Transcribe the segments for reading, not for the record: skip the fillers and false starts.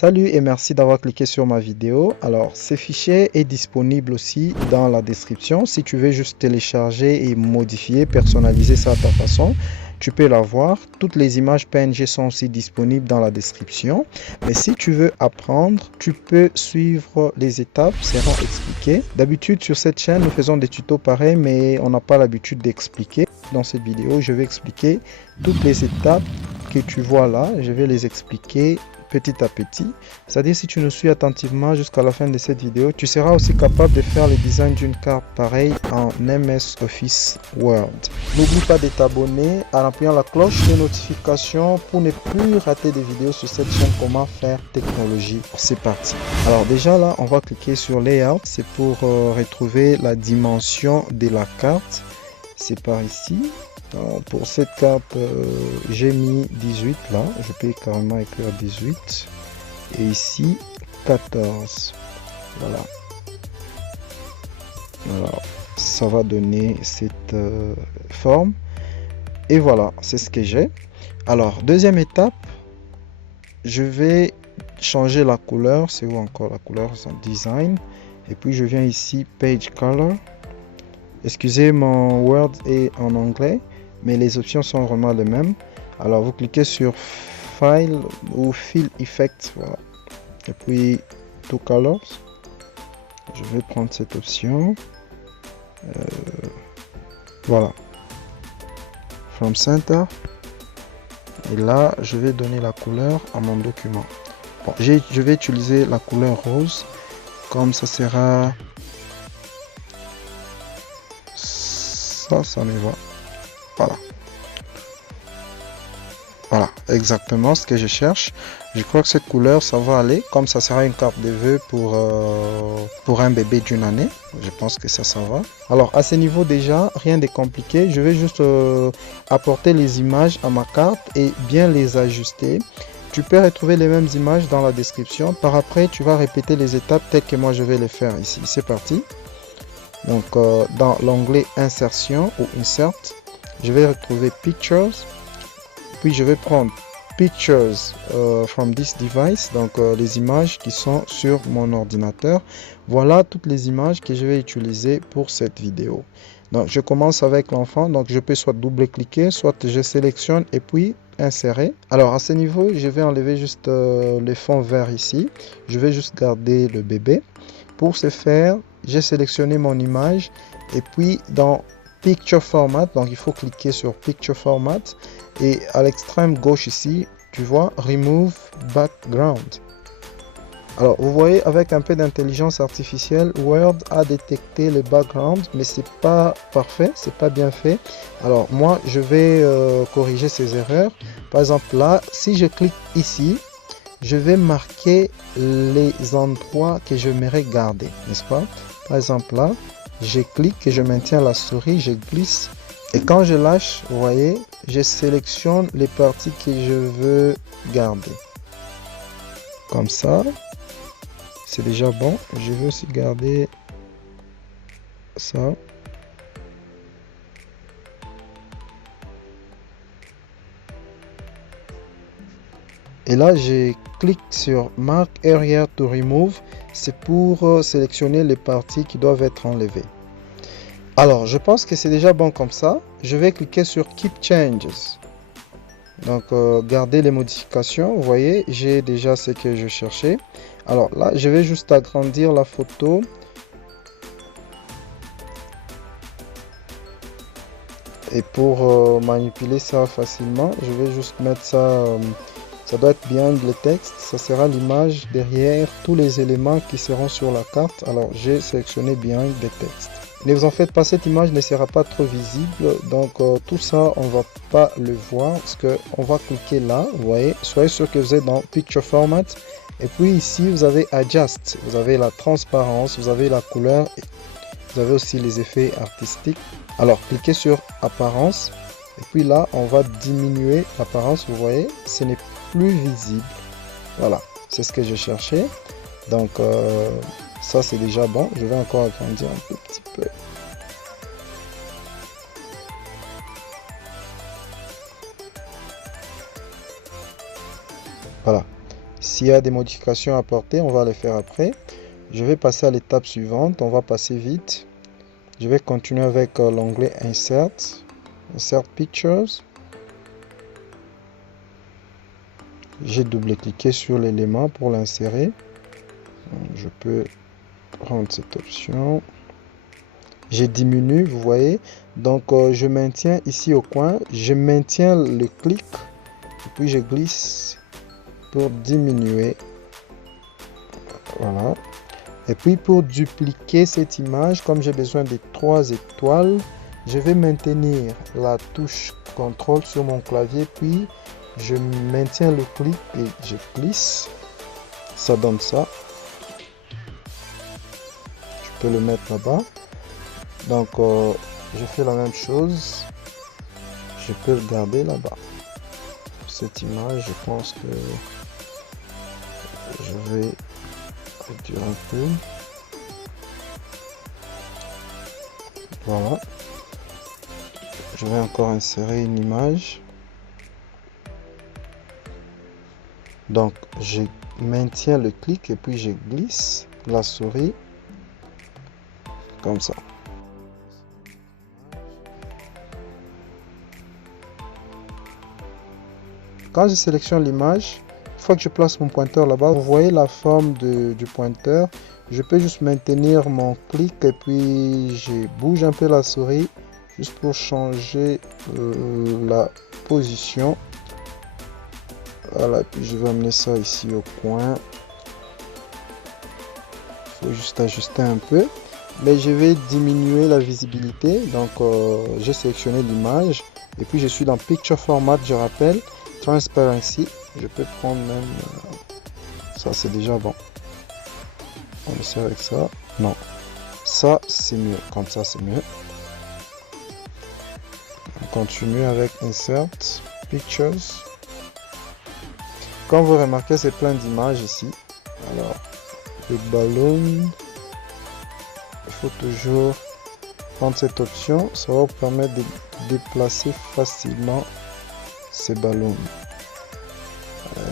Salut et merci d'avoir cliqué sur ma vidéo. Alors, ce fichier est disponible aussi dans la description. Si tu veux juste télécharger et modifier, personnaliser ça à ta façon, tu peux l'avoir. Toutes les images PNG sont aussi disponibles dans la description. Mais si tu veux apprendre, tu peux suivre les étapes, seront expliquées. D'habitude, sur cette chaîne, nous faisons des tutos pareils, mais on n'a pas l'habitude d'expliquer. Dans cette vidéo, je vais expliquer toutes les étapes que tu vois là. Je vais les expliquer petit à petit. C'est-à-dire, si tu nous suis attentivement jusqu'à la fin de cette vidéo, tu seras aussi capable de faire le design d'une carte pareille en MS Office Word. N'oublie pas de t'abonner en appuyant la cloche de notification pour ne plus rater des vidéos sur cette chaîne Comment faire technologie. C'est parti. Alors déjà là, on va cliquer sur Layout. C'est pour retrouver la dimension de la carte. C'est par ici. Alors, pour cette carte, j'ai mis 18 là, je peux carrément écrire 18 et ici 14. Voilà. Alors, ça va donner cette forme et voilà, c'est ce que j'ai. Alors, deuxième étape, je vais changer la couleur. C'est où encore la couleur? C'est design et puis je viens ici page color. Excusez, mon Word est en anglais, mais les options sont vraiment les mêmes. Alors vous cliquez sur File ou Fill Effect, voilà. Et puis To Colors. Je vais prendre cette option. Voilà. From Center. Et là, je vais donner la couleur à mon document. Bon, je vais utiliser la couleur rose. Comme ça sera... Ça me va. Voilà. Voilà, exactement ce que je cherche. Je crois que cette couleur, ça va aller. Comme ça sera une carte de vœux pour un bébé d'une année. Je pense que ça va. Alors, à ce niveau déjà, rien de compliqué. Je vais juste apporter les images à ma carte et bien les ajuster. Tu peux retrouver les mêmes images dans la description. Par après, tu vas répéter les étapes telles que moi je vais les faire ici. C'est parti. Donc, dans l'onglet Insertion ou Insert, je vais retrouver Pictures. Puis je vais prendre Pictures from this device, donc les images qui sont sur mon ordinateur. Voilà toutes les images que je vais utiliser pour cette vidéo. Donc je commence avec l'enfant, donc je peux soit double-cliquer, soit je sélectionne et puis insérer. Alors à ce niveau, je vais enlever juste le fond vert ici. Je vais juste garder le bébé. Pour ce faire, j'ai sélectionné mon image et puis dans Picture Format, donc il faut cliquer sur Picture Format et à l'extrême gauche ici, tu vois Remove Background. Alors vous voyez, avec un peu d'intelligence artificielle, Word a détecté le background, mais c'est pas parfait, c'est pas bien fait. Alors moi, je vais corriger ces erreurs. Par exemple là, si je clique ici, je vais marquer les endroits que j'aimerais garder, n'est-ce pas? Par exemple là, je clique et je maintiens la souris, je glisse et quand je lâche, vous voyez, je sélectionne les parties que je veux garder. Comme ça, c'est déjà bon. Je veux aussi garder ça. Et là, je clique sur Mark Area to Remove. C'est pour sélectionner les parties qui doivent être enlevées. Alors, je pense que c'est déjà bon comme ça. Je vais cliquer sur Keep Changes. Donc, garder les modifications. Vous voyez, j'ai déjà ce que je cherchais. Alors là, je vais juste agrandir la photo. Et pour manipuler ça facilement, je vais juste mettre ça... ça doit être bien le texte, ça sera l'image derrière tous les éléments qui seront sur la carte. Alors j'ai sélectionné bien le texte. Ne vous en faites pas, cette image ne sera pas trop visible. Donc tout ça, on va pas le voir parce que on va cliquer là. Vous voyez, soyez sûr que vous êtes dans Picture Format. Et puis ici, vous avez Adjust. Vous avez la transparence, vous avez la couleur. Vous avez aussi les effets artistiques. Alors cliquez sur Apparence. Et puis là, on va diminuer l'apparence. Vous voyez, ce n'est plus visible. Voilà, c'est ce que je cherchais. Donc ça c'est déjà bon. Je vais encore agrandir un petit peu. Voilà, S'il y a des modifications à apporter, on va les faire après. Je vais passer à l'étape suivante. On va passer vite. Je vais continuer avec l'onglet Insert. Insert Pictures. J'ai double-cliqué sur l'élément pour l'insérer. Je peux prendre cette option. J'ai diminué, vous voyez. Donc, je maintiens ici au coin. Je maintiens le clic. Et puis, je glisse pour diminuer. Voilà. Et puis, pour dupliquer cette image, comme j'ai besoin de 3 étoiles, je vais maintenir la touche CTRL sur mon clavier. Puis, je maintiens le clic et je glisse. Ça donne ça. Je peux le mettre là-bas. Donc, je fais la même chose. Je peux le garder là-bas. Cette image, je pense que je vais réduire un peu. Voilà. Je vais encore insérer une image. Donc, je maintiens le clic et puis je glisse la souris comme ça. Quand je sélectionne l'image, une fois que je place mon pointeur là-bas, vous voyez la forme du pointeur. Je peux juste maintenir mon clic et puis je bouge un peu la souris juste pour changer la position. Voilà, puis je vais amener ça ici au coin. Il faut juste ajuster un peu. Mais je vais diminuer la visibilité. Donc, j'ai sélectionné l'image. Et puis, je suis dans Picture Format, je rappelle. Transparency. Je peux prendre même... ça, c'est déjà bon. On essaie avec ça. Non. Ça, c'est mieux. Comme ça, c'est mieux. On continue avec Insert Pictures. Comme vous remarquez, c'est plein d'images ici. Alors, le ballon, il faut toujours prendre cette option. Ça va vous permettre de déplacer facilement ces ballons.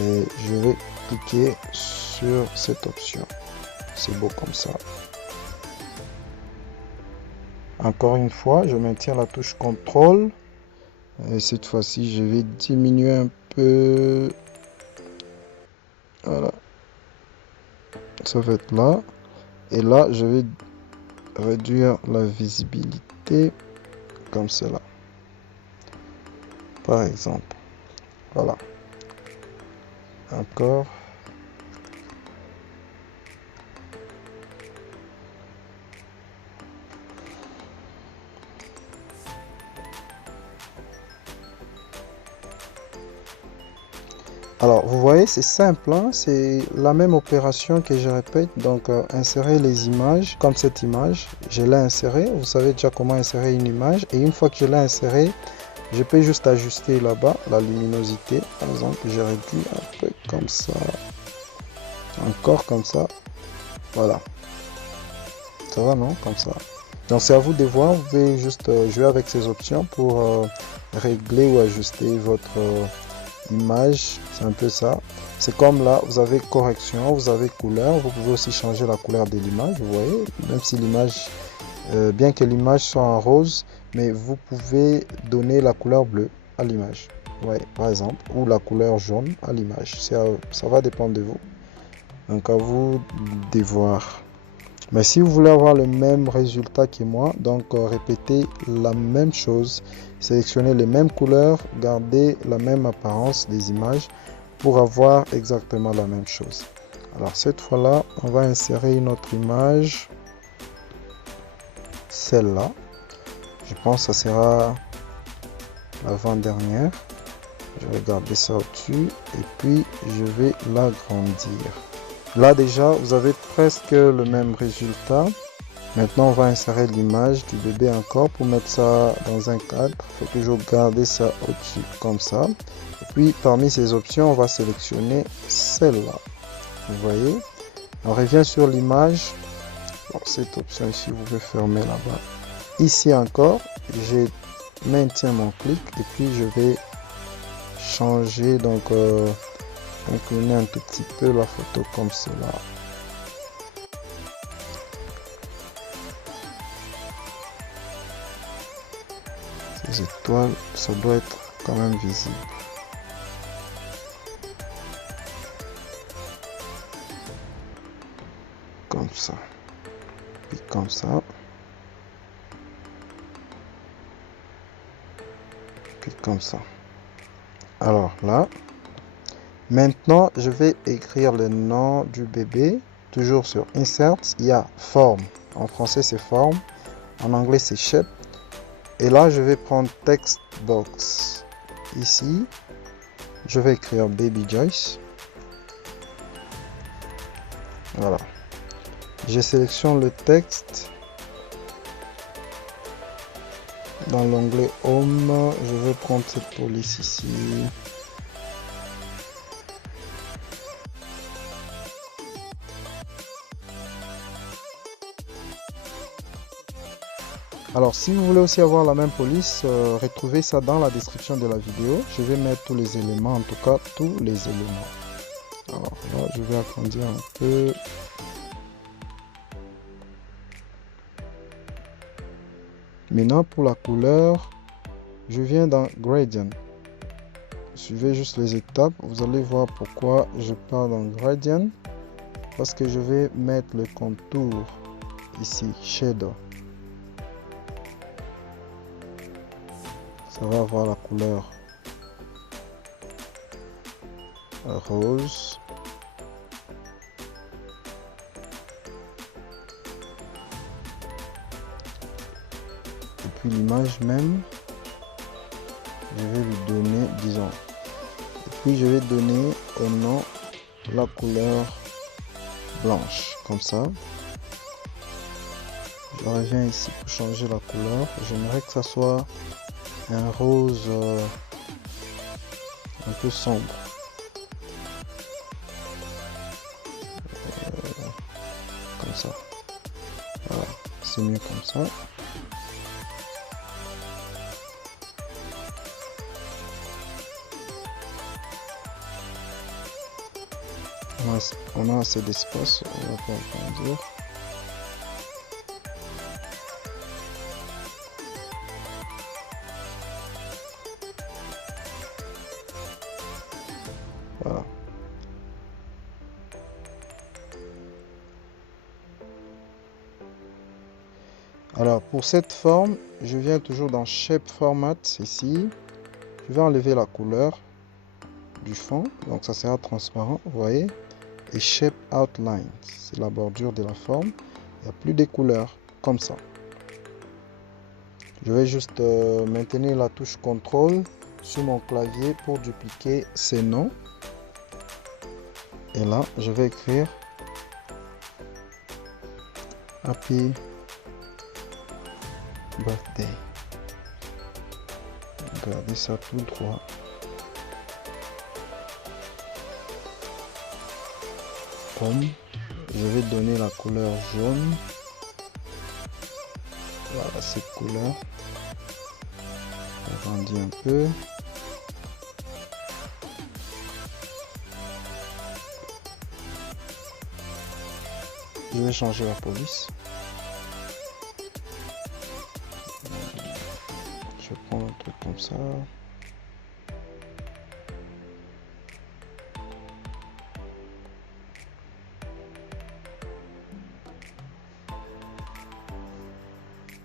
Et je vais cliquer sur cette option. C'est beau comme ça. Encore une fois, je maintiens la touche CTRL. Et cette fois-ci, je vais diminuer un peu. Voilà. Ça va être là. Et là, je vais réduire la visibilité comme cela. Par exemple. Voilà. Encore. Alors, vous voyez, c'est simple, hein? C'est la même opération que je répète. Donc, insérer les images, comme cette image, je l'ai insérée. Vous savez déjà comment insérer une image. Et une fois que je l'ai insérée, je peux juste ajuster là-bas la luminosité. Par exemple, je réduis un peu comme ça. Encore comme ça. Voilà. Ça va, non? Comme ça. Donc, c'est à vous de voir. Vous pouvez juste jouer avec ces options pour régler ou ajuster votre... image. C'est un peu ça. C'est comme là, vous avez correction, vous avez couleur. Vous pouvez aussi changer la couleur de l'image. Vous voyez, même si l'image, bien que l'image soit en rose, mais vous pouvez donner la couleur bleue à l'image. Ouais, par exemple, ou la couleur jaune à l'image. Ça va dépendre de vous. Donc à vous de voir. Mais si vous voulez avoir le même résultat que moi, donc répétez la même chose, sélectionnez les mêmes couleurs, gardez la même apparence des images pour avoir exactement la même chose. Alors cette fois-là, on va insérer une autre image, celle-là. Je pense que ça sera l'avant-dernière. Je vais garder ça au-dessus et puis je vais l'agrandir. Là déjà, vous avez presque le même résultat. Maintenant, on va insérer l'image du bébé encore pour mettre ça dans un cadre. Il faut toujours garder ça au-dessus, comme ça. Et puis, parmi ces options, on va sélectionner celle-là. Vous voyez? On revient sur l'image. Bon, cette option ici, vous pouvez fermer là-bas. Ici encore, je maintiens mon clic et puis je vais changer donc incliner un tout petit peu la photo comme cela. Ces étoiles, ça doit être quand même visible. Comme ça. Puis comme ça. Puis comme ça. Alors là, maintenant je vais écrire le nom du bébé. Toujours sur Insert, il y a Form. En français c'est Form. En anglais c'est Shape. Et là je vais prendre Text Box. Ici, je vais écrire Baby Joyce. Voilà. Je sélectionne le texte. Dans l'onglet Home, je vais prendre cette police ici. Alors, si vous voulez aussi avoir la même police, retrouvez ça dans la description de la vidéo. Je vais mettre tous les éléments, en tout cas tous les éléments. Alors là, je vais agrandir un peu. Maintenant, pour la couleur, je viens dans Gradient. Suivez juste les étapes. Vous allez voir pourquoi je pars dans Gradient. Parce que je vais mettre le contour ici, Shadow. Ça va avoir la couleur rose. Et puis l'image même, je vais lui donner, disons. Et puis je vais donner au nom la couleur blanche, comme ça. Je reviens ici pour changer la couleur. J'aimerais que ça soit un rose un peu sombre. Comme ça. Voilà, c'est mieux comme ça. On a assez d'espace, on va pas agrandir. Voilà. Alors pour cette forme, je viens toujours dans Shape Format ici. Je vais enlever la couleur du fond, donc ça sera transparent, vous voyez. Et Shape Outline, c'est la bordure de la forme. Il n'y a plus de couleurs, comme ça. Je vais juste maintenir la touche CTRL sur mon clavier pour dupliquer ces noms. Et là, je vais écrire Happy Birthday. Regardez ça tout droit. Je vais donner la couleur jaune. Voilà cette couleur. J'agrandis un peu. Je vais changer la police. Je prends un truc comme ça.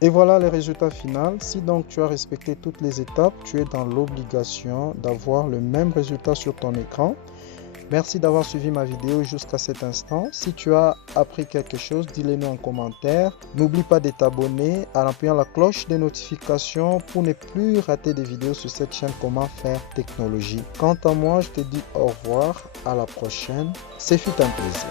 Et voilà le résultat final. Si donc tu as respecté toutes les étapes, tu es dans l'obligation d'avoir le même résultat sur ton écran. Merci d'avoir suivi ma vidéo jusqu'à cet instant. Si tu as appris quelque chose, dis-le nous en commentaire. N'oublie pas de t'abonner en appuyant la cloche des notifications pour ne plus rater des vidéos sur cette chaîne Comment faire technologie. Quant à moi, je te dis au revoir, à la prochaine. Ce fut un plaisir.